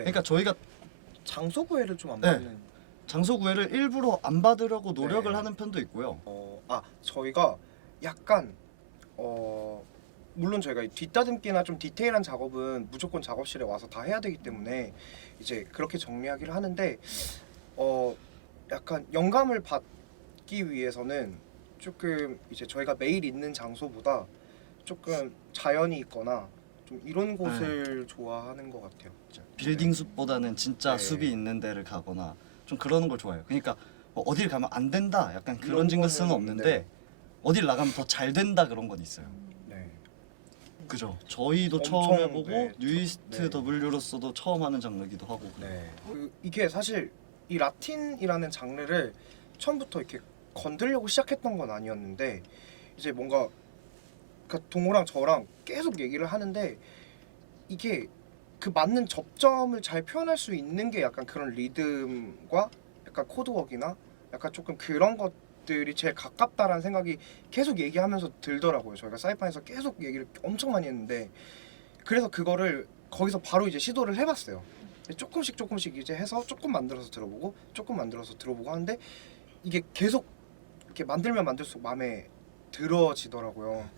그러니까 저희가 장소 구애를 좀 안 네. 받는. 장소 구애를 일부러 안 받으려고 노력을 네. 하는 편도 있고요. 저희가 약간 물론 저희가 뒷다듬기나 좀 디테일한 작업은 무조건 작업실에 와서 다 해야 되기 때문에 이제 그렇게 정리하기를 하는데 약간 영감을 받기 위해서는 조금 이제 저희가 매일 있는 장소보다 조금 자연이 있거나 좀 이런 곳을 좋아하는 것 같아요. 빌딩 숲보다는 진짜 네. 숲이 있는 데를 가거나 좀 그러는 걸 좋아해요. 그러니까 뭐 어딜 가면 안 된다 약간 그런 이런 징크스는 거는, 없는데 네. 어딜 나가면 더 잘 된다 그런 건 있어요. 네. 그죠. 저희도 엄청, 처음 해보고 네, 뉴이스트 네. W로서도 처음 하는 장르기도 하고 그래요. 네. 이게 사실 이 라틴이라는 장르를 처음부터 이렇게 건들려고 시작했던 건 아니었는데 이제 뭔가 그러니까 동호랑 저랑 계속 얘기를 하는데 이게 그 맞는 접점을 잘 표현할 수 있는 게 약간 그런 리듬과 약간 코드웍이나 약간 조금 그런 것들이 제일 가깝다라는 생각이 계속 얘기하면서 들더라고요. 저희가 사이판에서 계속 얘기를 엄청 많이 했는데 그래서 그거를 거기서 바로 이제 시도를 해봤어요. 조금씩 이제 해서 조금 만들어서 들어보고 조금 만들어서 들어보고 하는데 이게 계속 이렇게 만들면 만들수록 마음에 들어지더라고요.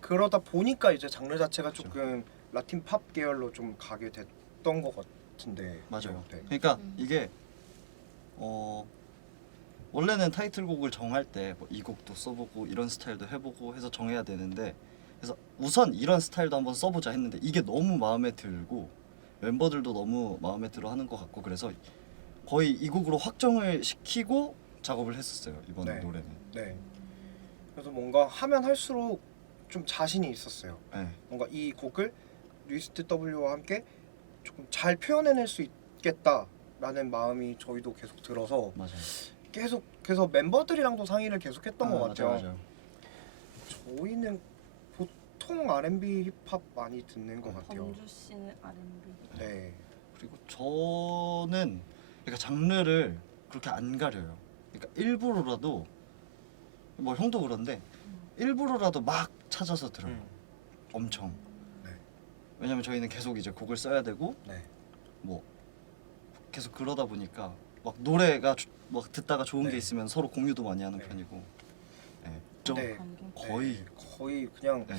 그러다 보니까 이제 장르 자체가 조금 라틴 팝 계열로 좀 가게 됐던 것 같은데. 맞아요. 네. 그러니까 이게 원래는 타이틀곡을 정할 때 뭐 이 곡도 써보고 이런 스타일도 해보고 해서 정해야 되는데 그래서 우선 이런 스타일도 한번 써보자 했는데 이게 너무 마음에 들고 멤버들도 너무 마음에 들어 하는 것 같고 그래서 거의 이 곡으로 확정을 시키고 작업을 했었어요 이번 네. 노래는. 네. 그래서 뭔가 하면 할수록 좀 자신이 있었어요. 네. 뭔가 이 곡을 뉴이스트 W와 함께 조금 잘 표현해낼 수 있겠다라는 마음이 저희도 계속 들어서 맞아요. 계속 그래서 멤버들이랑도 상의를 계속했던 것 같아요. 맞아요. 저희는 보통 R&B 힙합 많이 듣는 것 같아요. 범주 씨는 R&B. 네. 그리고 저는 그러니까 장르를 그렇게 안 가려요. 그러니까 일부러라도 뭐 형도 그런데 일부러라도 막 찾아서 들어요. 엄청. 네. 왜냐면 저희는 계속 이제 곡을 써야 되고 네. 뭐 계속 그러다 보니까 막 노래가 막 듣다가 좋은 네. 게 있으면 서로 공유도 많이 하는 네. 편이고. 네. 좀 네. 거의 네. 거의 그냥 네.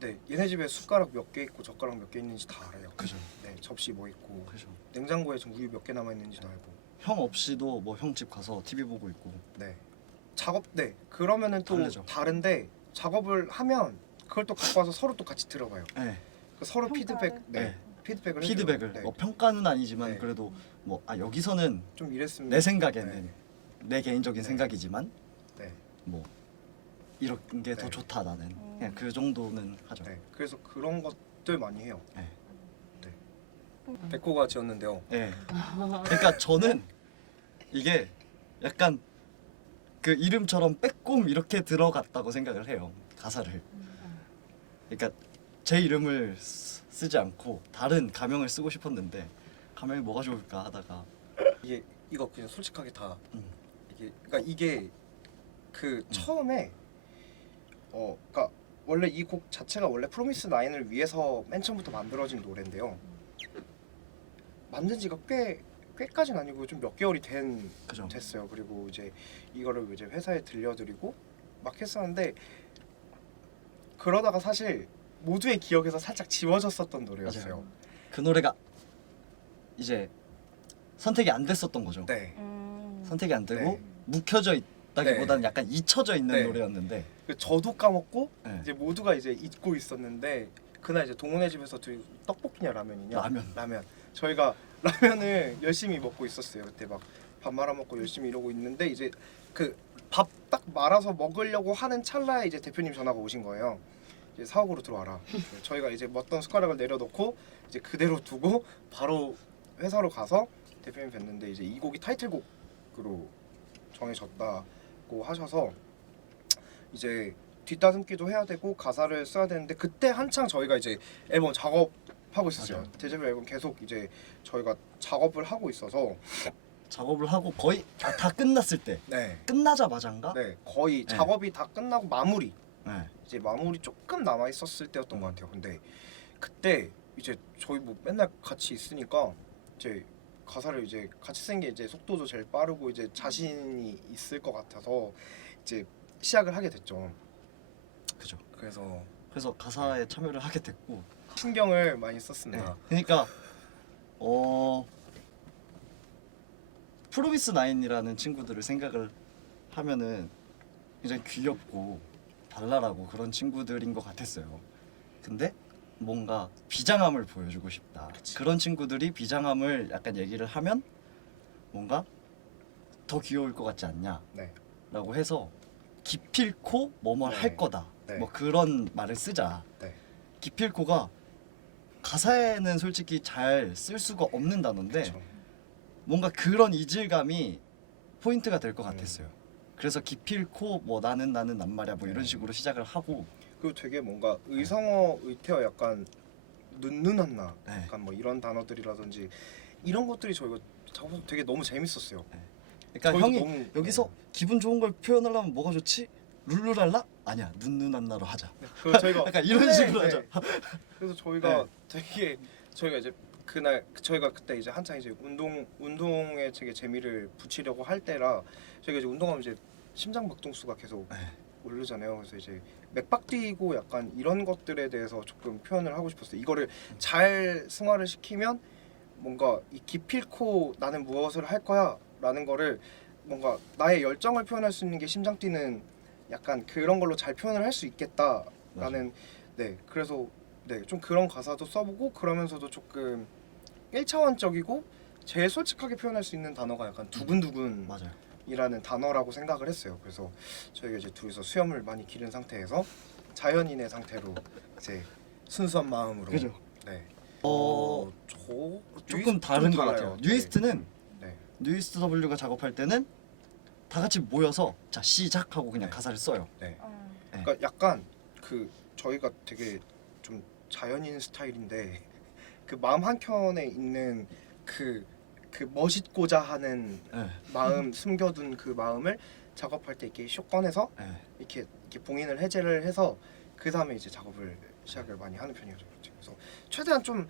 네. 얘네 집에 숟가락 몇 개 있고 젓가락 몇 개 있는지 다 알아요. 그죠. 네. 접시 뭐 있고 그죠. 냉장고에 지금 우유 몇 개 남아 있는지도 알고. 형 없이도 뭐 형 집 가서 TV 보고 있고. 네. 작업 네. 그러면은 또 다르죠. 다른데 작업을 하면 그걸 또 갖고 와서 서로 또 같이 들어봐요. 네. 그 서로 평가를? 피드백 네. 네. 피드백을 피드백을 해줘요. 뭐 평가는 아니지만 네. 그래도 뭐 여기서는 좀 이랬으면 내 생각에는 네. 내 개인적인 네. 생각이지만 네. 뭐 이런 게 더 네. 좋다 나는 그냥 그 정도는 하죠. 네. 그래서 그런 것들 많이 해요. 네. 네. 백호가 지었는데요. 네. 그러니까 저는 이게 약간 그 이름처럼 빼꼼 이렇게 들어갔다고 생각을 해요 가사를. 그러니까 제 이름을 쓰지 않고 다른 가명을 쓰고 싶었는데 가명이 뭐가 좋을까 하다가 이거 그냥 솔직하게 다 음. 이게 그 처음에 그러니까 원래 이 곡 자체가 원래 프로미스 나인을 위해서 맨 처음부터 만들어진 노래인데요. 만든 지가 꽤까지는 아니고 좀 몇 개월이 그죠. 됐어요. 그리고 이제 이거를 이제 회사에 들려드리고 막 했었는데 그러다가 사실 모두의 기억에서 살짝 지워졌었던 노래였어요. 맞아요. 그 노래가 이제 선택이 안 됐었던 거죠. 네. 선택이 안 되고 네. 묵혀져 있다기보다는 네. 약간 잊혀져 있는 네. 노래였는데 저도 까먹고 네. 이제 모두가 이제 잊고 있었는데 그날 이제 동훈의 집에서 떡볶이냐 라면이냐 라면. 저희가 라면을 열심히 먹고 있었어요. 그때 막 밥 말아 먹고 열심히 이러고 있는데 이제 그 밥 딱 말아서 먹으려고 하는 찰나에 이제 대표님 전화가 오신 거예요. 이제 사옥으로 들어와라. 저희가 이제 먹던 숟가락을 내려놓고 이제 그대로 두고 바로 회사로 가서 대표님 뵀는데 이제 이 곡이 타이틀곡으로 정해졌다고 하셔서 이제 뒷다듬기도 해야 되고 가사를 써야 되는데 그때 한창 저희가 이제 앨범 작업하고 있었어요. 맞아요. 데자뷰 앨범 계속 이제 저희가 작업을 하고 있어서 작업을 하고 거의 다 끝났을 때 네, 끝나자마자인가? 네 거의 네. 작업이 다 끝나고 마무리 네. 이제 마무리 조금 남아 있었을 때였던 것 같아요. 근데 그때 이제 저희 뭐 맨날 같이 있으니까 이제 가사를 이제 같이 쓴 게 이제 속도도 제일 빠르고 이제 자신이 있을 것 같아서 이제 시작을 하게 됐죠. 그죠. 그래서 가사에 참여를 하게 됐고 신경을 많이 썼습니다. 그러니까 프로미스 나인이라는 친구들을 생각을 하면은 굉장히 귀엽고 발랄하고 그런 친구들인 것 같았어요. 근데 뭔가 비장함을 보여주고 싶다. 그런 친구들이 비장함을 약간 얘기를 하면 뭔가 더 귀여울 것 같지 않냐? 네. 라고 해서 기필코 뭐뭐 네. 할 거다. 네. 뭐 그런 말을 쓰자. 네. 기필코가 가사에는 솔직히 잘 쓸 수가 없는 단어인데 그쵸. 뭔가 그런 이질감이 포인트가 될 것 같았어요. 그래서 기필코 뭐 나는 난 말이야 뭐 이런 식으로 시작을 하고 그리고 되게 뭔가 의성어 의태어 약간 눈누난나 네. 약간 뭐 이런 단어들이라든지 이런 것들이 저희가 작업해서 되게 너무 재밌었어요. 그러니까 저희도 형이 너무, 여기서 네. 기분 좋은 걸 표현하려면 뭐가 좋지? 룰루랄라? 아니야 눈누난나로 하자. 그리고 저희가 약간 이런 식으로 하자. 그래서 저희가 네. 되게 저희가 이제 그날 저희가 그때 이제 한창 이제 운동에 되게 재미를 붙이려고 할 때라 저희가 이제 운동하면 이제 심장 박동수가 계속 네. 오르잖아요. 그래서 이제 맥박 뛰고 약간 이런 것들에 대해서 조금 표현을 하고 싶었어요. 이거를 잘 승화를 시키면 뭔가 이 기필코 나는 무엇을 할 거야라는 거를 뭔가 나의 열정을 표현할 수 있는 게 심장 뛰는 약간 그런 걸로 잘 표현을 할 수 있겠다라는 네 그래서 네 좀 그런 가사도 써보고 그러면서도 조금 1차원적이고 제일 솔직하게 표현할 수 있는 단어가 약간 두근두근 맞아요. 이라는 단어라고 생각을 했어요. 그래서 저희가 이제 둘이서 수염을 많이 기른 상태에서 자연인의 상태로 이제 순수한 마음으로 그죠. 네. 저 조금 다른 것 같아요. 뉴이스트는 네. 뉴이스트 W가 작업할 때는 다 같이 모여서 자 시작하고 그냥 네. 가사를 써요. 그러니까 약간 그 저희가 되게 좀 자연인 스타일인데 그 마음 한 켠에 있는 그 멋있고자 하는 네. 마음 숨겨둔 그 마음을 작업할 때 이렇게 쇼 꺼내서 네. 이렇게 봉인을 해제를 해서 그 다음에 이제 작업을 시작을 많이 하는 편이죠. 그래서 최대한 좀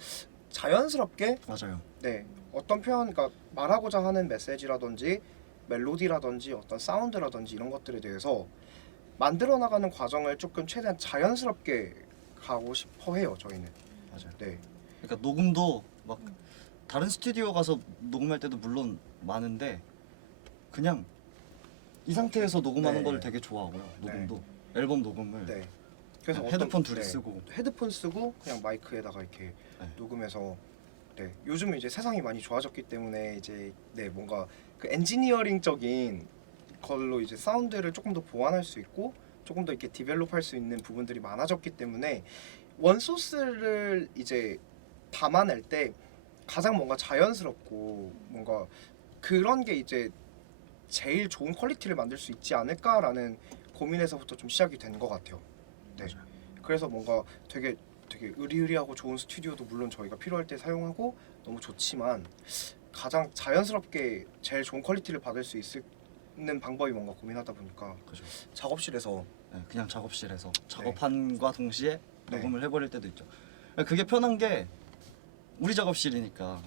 자연스럽게 맞아요. 네 어떤 표현 그러니까 말하고자 하는 메시지라든지 멜로디라든지 어떤 사운드라든지 이런 것들에 대해서 만들어 나가는 과정을 조금 최대한 자연스럽게 가고 싶어 해요. 저희는 맞아요. 네 그러니까 녹음도 막 다른 스튜디오 가서 녹음할 때도 물론 많은데 그냥 이 상태에서 녹음하는 네. 걸 되게 좋아하고요. 녹음도 앨범 녹음을 네. 그래서 그냥 어떤- 헤드폰 둘이 네. 쓰고 헤드폰 쓰고 그냥 마이크에다가 이렇게 네. 녹음해서 네 요즘 이제 세상이 많이 좋아졌기 때문에 이제 네 뭔가 그 엔지니어링적인 걸로 이제 사운드를 조금 더 보완할 수 있고 조금 더 이렇게 디벨롭할 수 있는 부분들이 많아졌기 때문에 원소스를 이제 담아낼 때 가장 뭔가 자연스럽고 뭔가 그런 게 이제 제일 좋은 퀄리티를 만들 수 있지 않을까라는 고민에서부터 좀 시작이 된 것 같아요. 네. 맞아요. 그래서 뭔가 되게 의리의리하고 좋은 스튜디오도 물론 저희가 필요할 때 사용하고 너무 좋지만 가장 자연스럽게 제일 좋은 퀄리티를 받을 수 있는 방법이 뭔가 고민하다 보니까 그죠. 작업실에서 네, 그냥 작업실에서 작업한과 동시에 네. 녹음을 해버릴 때도 있죠. 그게 편한 게 우리 작업실이니까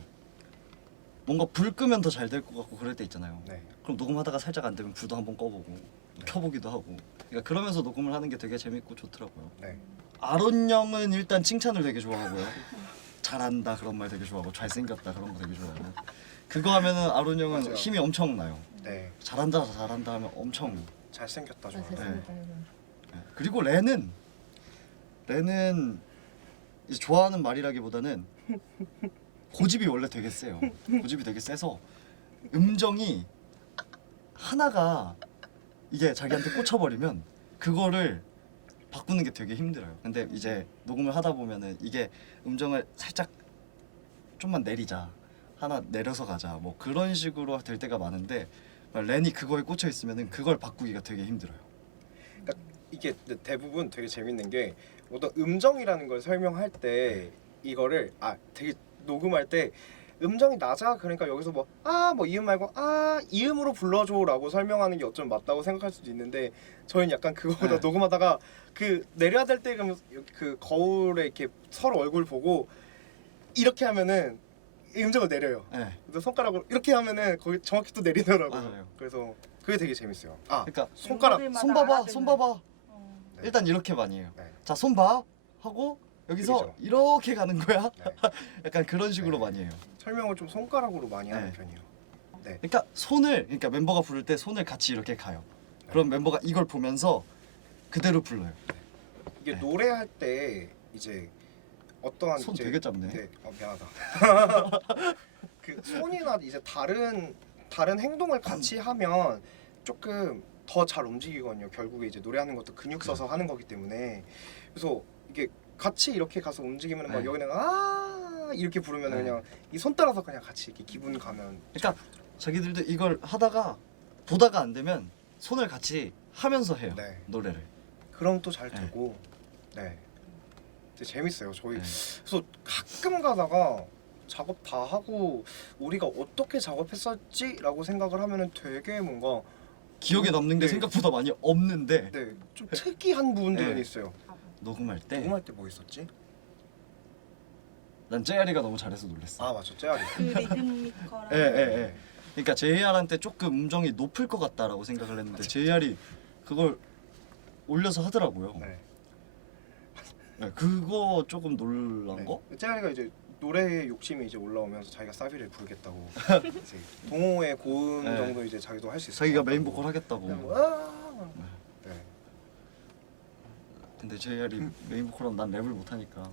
뭔가 불 끄면 더 잘 될 것 같고 그럴 때 있잖아요. 네. 그럼 녹음하다가 살짝 안 되면 불도 한번 꺼보고 켜보기도 하고. 그러니까 그러면서 녹음을 하는 게 되게 재밌고 좋더라고요. 네. 아론 형은 일단 칭찬을 되게 좋아하고요. 잘한다 그런 말 되게 좋아하고 잘생겼다 그런 거 되게 좋아하고. 그거 하면은 아론 형은 맞아요. 힘이 엄청 나요. 네. 잘한다 하면 엄청. 잘생겼다 아, 좋아요. 됐습니다. 네. 그리고 렌은 이제 좋아하는 말이라기보다는 고집이 원래 되게 세요. 고집이 되게 세서 음정이 하나가 이게 자기한테 꽂혀버리면 그거를 바꾸는 게 되게 힘들어요. 근데 이제 녹음을 하다 보면은 이게 음정을 살짝 좀만 내리자, 하나 내려서 가자, 뭐 그런 식으로 될 때가 많은데 렌이 그거에 꽂혀 있으면은 그걸 바꾸기가 되게 힘들어요. 이게 대부분 되게 재밌는 게 어떤 음정이라는 걸 설명할 때 이거를 되게 녹음할 때 음정이 낮아 그러니까 여기서 뭐 이음 말고 이음으로 불러줘라고 설명하는 게 어쩌면 맞다고 생각할 수도 있는데 저희는 약간 그거보다 네. 녹음하다가 그 내려야 될 때 그러면 그 거울에 이렇게 서로 얼굴 보고 이렇게 하면은 이 음정을 내려요. 네. 그래서 손가락으로 이렇게 하면은 거기 정확히 또 내리더라고요. 맞아요. 그래서 그게 되게 재밌어요. 아 그러니까 손가락 멤버들마다 손 봐봐, 알아듣는. 손 봐봐. 어. 네. 일단 이렇게 많이 해요. 네. 자, 손 봐. 하고 여기서 그죠. 이렇게 가는 거야. 네. 약간 그런 식으로 네. 많이 해요. 설명을 좀 손가락으로 많이 하는 네. 편이에요. 그러니까 손을 그러니까 멤버가 부를 때 손을 같이 이렇게 가요. 그럼 멤버가 이걸 보면서 그대로 불러요. 이게 네. 노래할 때 이제 어떠한 손 이제 되게 짧네. 네, 미안하다. 그 손이나 이제 다른 행동을 같이 하면 조금 더 잘 움직이거든요. 결국에 이제 노래하는 것도 근육 써서 하는 거기 때문에 그래서 이게 같이 이렇게 가서 움직이면 막 네. 여기는 아 이렇게 부르면 네. 그냥 이 손 따라서 그냥 같이 이렇게 기분 가면 그러니까 자기들도 이걸 하다가 보다가 안 되면 손을 같이 하면서 해요. 네. 노래를. 그럼 또 잘 네. 되고 네. 되게 재밌어요. 저희 네. 그래서 가끔 가다가 작업 다 하고 우리가 어떻게 작업했었지라고 생각을 하면은 되게 뭔가 기억에 남는 게 네. 생각보다 많이 없는데 네, 좀 특이한 부분들은 네. 있어요. 녹음할 때 녹음할 때 뭐 있었지? 난 제아리가 너무 잘해서 놀랬어. 아 맞죠, 째아리. 그 리듬미컬한. 예, 예, 예. 그러니까 JR한테 조금 음정이 높을 것 같다라고 생각을 했는데 JR이 그걸 올려서 하더라고요. 네. 네, 그거 조금 놀란 거? 째아리가 이제 노래에 욕심이 이제 올라오면서 자기가 사비를 부르겠다고 이제 동호회 고음 네. 정도 이제 자기도 할 수 있어. 자기가 메인 보컬 하겠다고. 네. 근데 JR이 메인 보컬하면 난 랩을 못 하니까.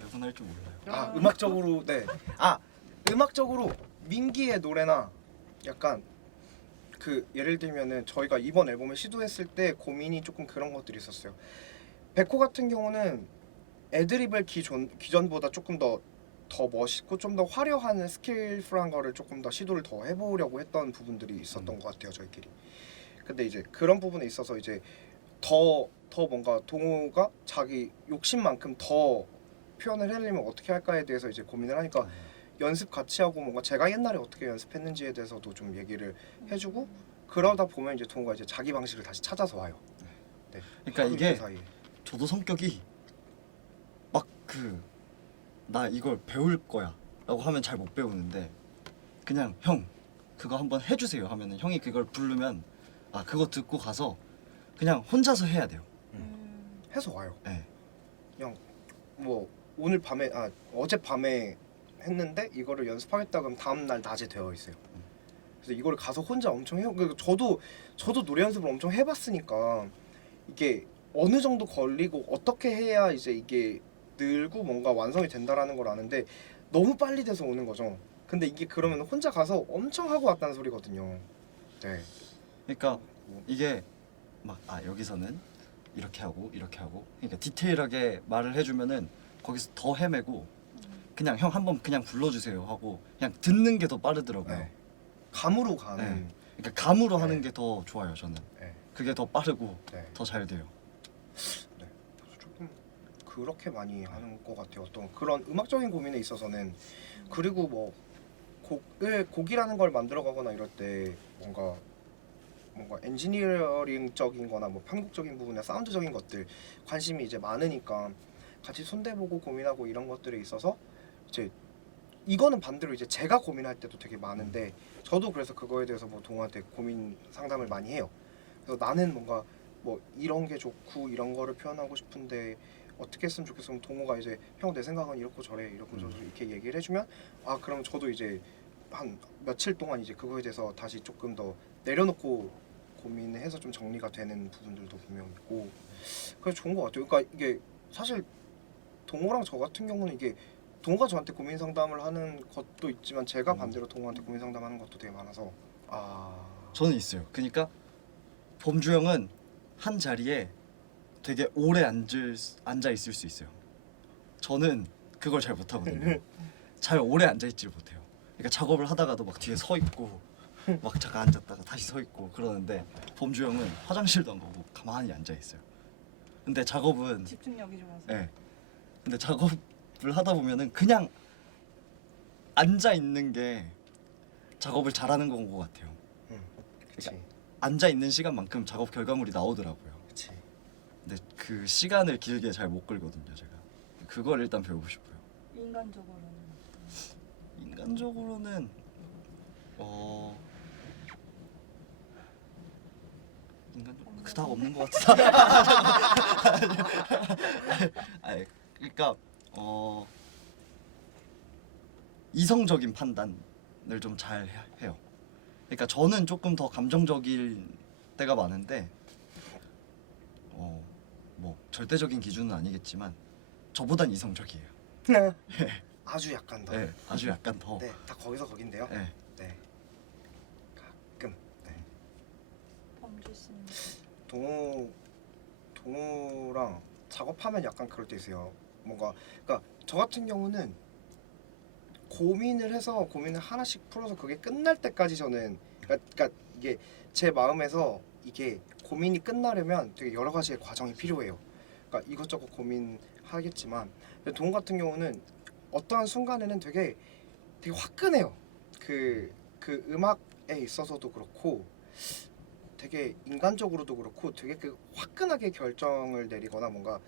랩은 할 줄 몰라요. 아 음악적으로 네. 아 음악적으로 민기의 노래나 약간 그 예를 들면은 저희가 이번 앨범을 시도했을 때 고민이 조금 그런 것들이 있었어요. 백호 같은 경우는 애드립을 기존보다 조금 더 멋있고 좀 더 화려한 스킬풀한 거를 조금 더 시도를 더 해보려고 했던 부분들이 있었던 것 같아요 저희끼리. 근데 이제 그런 부분에 있어서 이제 더 뭔가 동호가 자기 욕심만큼 더 표현을 하려면 어떻게 할까에 대해서 이제 고민을 하니까 연습 같이 하고 뭔가 제가 옛날에 어떻게 연습했는지에 대해서도 좀 얘기를 해주고 그러다 보면 이제 동호가 이제 자기 방식을 다시 찾아서 와요. 네. 그러니까 하루 이게 이틀 사이에. 저도 성격이 막 나 이걸 배울 거야 라고 하면 잘 못 배우는데 그냥 형 그거 한번 해주세요 하면은 형이 그걸 부르면 아 그거 듣고 가서 그냥 혼자서 해야 돼요. 해서 와요. 네. 뭐 오늘 밤에 어젯 밤에 했는데 이거를 연습하겠다 그럼 다음 날 낮에 되어 있어요. 그래서 이거를 가서 혼자 엄청 해요. 그러니까 저도 노래 연습을 엄청 해봤으니까 이게 어느 정도 걸리고 어떻게 해야 이제 이게 늘고 뭔가 완성이 된다라는 걸 아는데 너무 빨리 돼서 오는 거죠. 근데 이게 그러면 혼자 가서 엄청 하고 왔다는 소리거든요. 네. 그러니까 이게 막 여기서는 이렇게 하고 이렇게 하고 그러니까 디테일하게 말을 해주면은 거기서 더 헤매고 그냥 형 한번 그냥 불러주세요 하고 그냥 듣는 게 더 빠르더라고요. 네. 감으로 가는. 네. 그러니까 감으로 네. 하는 게 더 좋아요 저는. 네. 그게 더 빠르고 네. 더 잘 돼요. 그래서 조금 그렇게 많이 하는 것 같아요. 어떤 그런 음악적인 고민에 있어서는 그리고 뭐 곡이라는 걸 만들어가거나 이럴 때 뭔가 엔지니어링적인거나 뭐 편곡적인 부분에 사운드적인 것들 관심이 이제 많으니까 같이 손대보고 고민하고 이런 것들에 있어서 이제 이거는 반대로 이제 제가 고민할 때도 되게 많은데 저도 그래서 그거에 대해서 뭐 동호한테 고민 상담을 많이 해요. 그래서 나는 뭔가 뭐 이런 게 좋고 이런 거를 표현하고 싶은데 어떻게 했으면 좋겠어. 그럼 동호가 이제 형 내 생각은 이렇고 저래 이렇고 저래 이렇게 얘기를 해주면 아 그럼 저도 이제 한 며칠 동안 이제 그거에 대해서 다시 조금 더 내려놓고 고민을 해서 좀 정리가 되는 부분들도 분명 있고 그래서 좋은 것 같아요. 그러니까 이게 사실 동호랑 저 같은 경우는 이게 동호가 저한테 고민 상담을 하는 것도 있지만 제가 반대로 동호한테 고민 상담하는 것도 되게 많아서 저는 있어요. 그러니까 범주 형은 한 자리에 되게 오래 앉아 있을 수 있어요. 저는 그걸 잘 못하거든요. 잘 오래 앉아 있질 못해요. 그러니까 작업을 하다가도 막 뒤에 서 있고 막 잠깐 앉았다가 다시 서 있고 그러는데 범주 형은 화장실도 안 가고 가만히 앉아 있어요. 근데 작업은 집중력이 좋아서. 네. 근데 작업을 하다 보면은 그냥 앉아 있는 게 작업을 잘하는 건 것 같아요. 그치 앉아 있는 시간만큼 작업 결과물이 나오더라고요. 그치 근데 그 시간을 길게 잘 못 끌거든요, 제가. 그걸 일단 배우고 싶어요. 인간적으로는 인간적으로는 인간적 그닥 없는 것 같아. 아니, 그러니까 이성적인 판단을 좀 잘 해요. 그러니까 저는 조금 더 감정적일 때가 많은데 뭐 절대적인 기준은 아니겠지만 저보단 이성적이에요. 아주 약간 더. 네, 아주 약간 더. 네, 다 거기서 거긴데요. 네. 네. 가끔. 네. 범주 씨는 동우랑 작업하면 약간 그럴 때 있어요. 뭔가 그러니까 저 같은 경우는 고민을 해서 고민을 하나씩 풀어서 그게 끝날 때까지 저는 그러니까 이게 제 마음에서 이게 고민이 끝나려면 되게 여러 가지의 과정이 필요해요. 그러니까 이것저것 고민하겠지만 동우 같은 경우는 어떠한 순간에는 되게 화끈해요. 그 음악에 있어서도 그렇고 되게 인간적으로도 그렇고 되게 그 화끈하게 결정을 내리거나 뭔가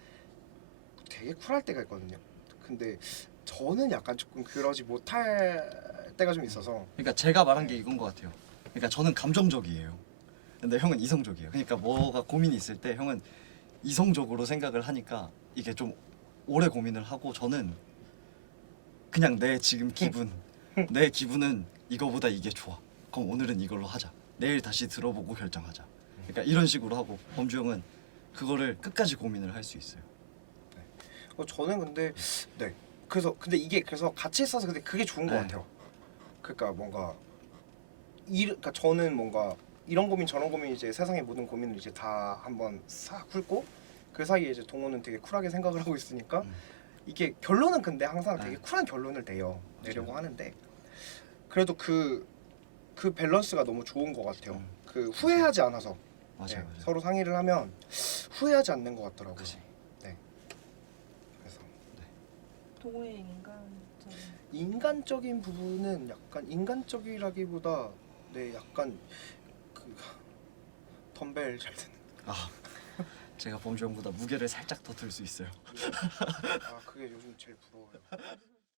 되게 쿨할 때가 있거든요. 근데 저는 약간 조금 그러지 못할 때가 좀 있어서 그러니까 제가 말한 게 이건 것 같아요. 그러니까 저는 감정적이에요. 근데 형은 이성적이에요. 그러니까 뭐가 고민이 있을 때 형은 이성적으로 생각을 하니까 이게 좀 오래 고민을 하고 저는 그냥 내 지금 기분, 내 기분은 이거보다 이게 좋아. 그럼 오늘은 이걸로 하자. 내일 다시 들어보고 결정하자. 그러니까 이런 식으로 하고 범주 형은 그거를 끝까지 고민을 할 수 있어요. 저는 근데 네 그래서 근데 이게 그래서 같이 있어서 근데 그게 좋은 것 네. 같아요. 그러니까 뭔가 그러니까 저는 뭔가 이런 고민 저런 고민 이제 세상의 모든 고민을 이제 다 한번 싹 훑고 그 사이에 이제 동호는 되게 쿨하게 생각을 하고 있으니까 이게 결론은 근데 항상 되게 네. 쿨한 결론을 내려고 하는데 그래도 그 밸런스가 너무 좋은 것 같아요. 그 후회하지 않아서 맞아요, 네, 맞아요. 서로 상의를 하면 후회하지 않는 것 같더라고요. 그치. 네. 그래서 동호의 인간적인 인간적인 부분은 약간 인간적이라기보다 네 약간 그 덤벨 잘 드는. 아, 제가 범주 형보다 무게를 살짝 더 들 수 있어요. 아 그게 요즘 제일 부러워요.